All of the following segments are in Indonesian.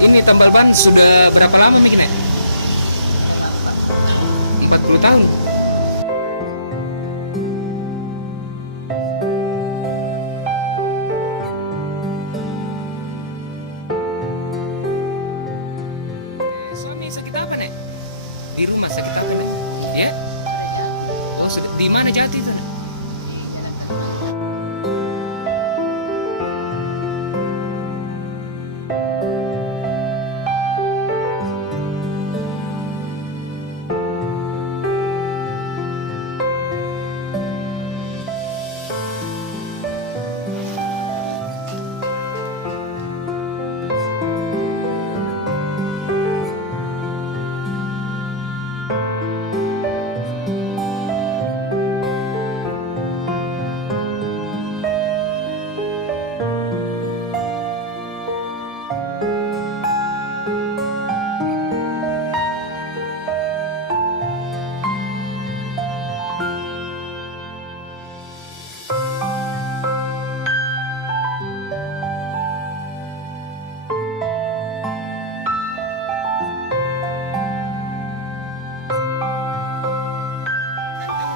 Ini tambal ban sudah berapa lama bikinnya? 40 tahun. Suami sakit apa nih? Di rumah sakit apa nih? Ya? Oh, di mana Jati itu?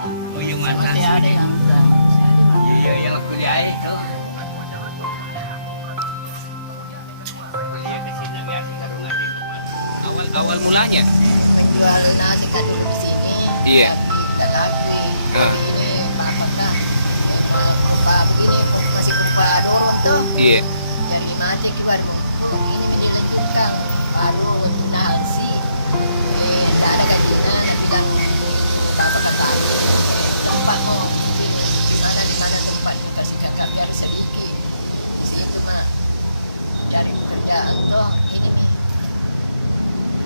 Oh, yung mana? Masih ada yang udah. Iya, yang kuliah itu. Kuliah ke sini biar karungan di rumah. Awal mulanya? Menjual nasi kan dulu di sini. Iya. Kita lagi. Ah. Ini apa dah? Ini masih berupa normal tuh. Iya. Jadi mati kita ini dilanjutkan baru untuk nasi. Ini tak ada gantinya bilang apa kata tempat mau di mana tempat dikasih kakak biar sedikit. Situ mah cari pekerjaan tuh ini nih.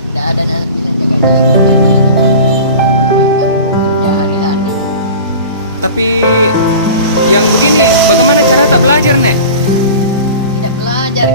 Tidak ada nanti kerja hari-hari. Tapi yang ini bagaimana cara tak belajar nih? Tidak belajar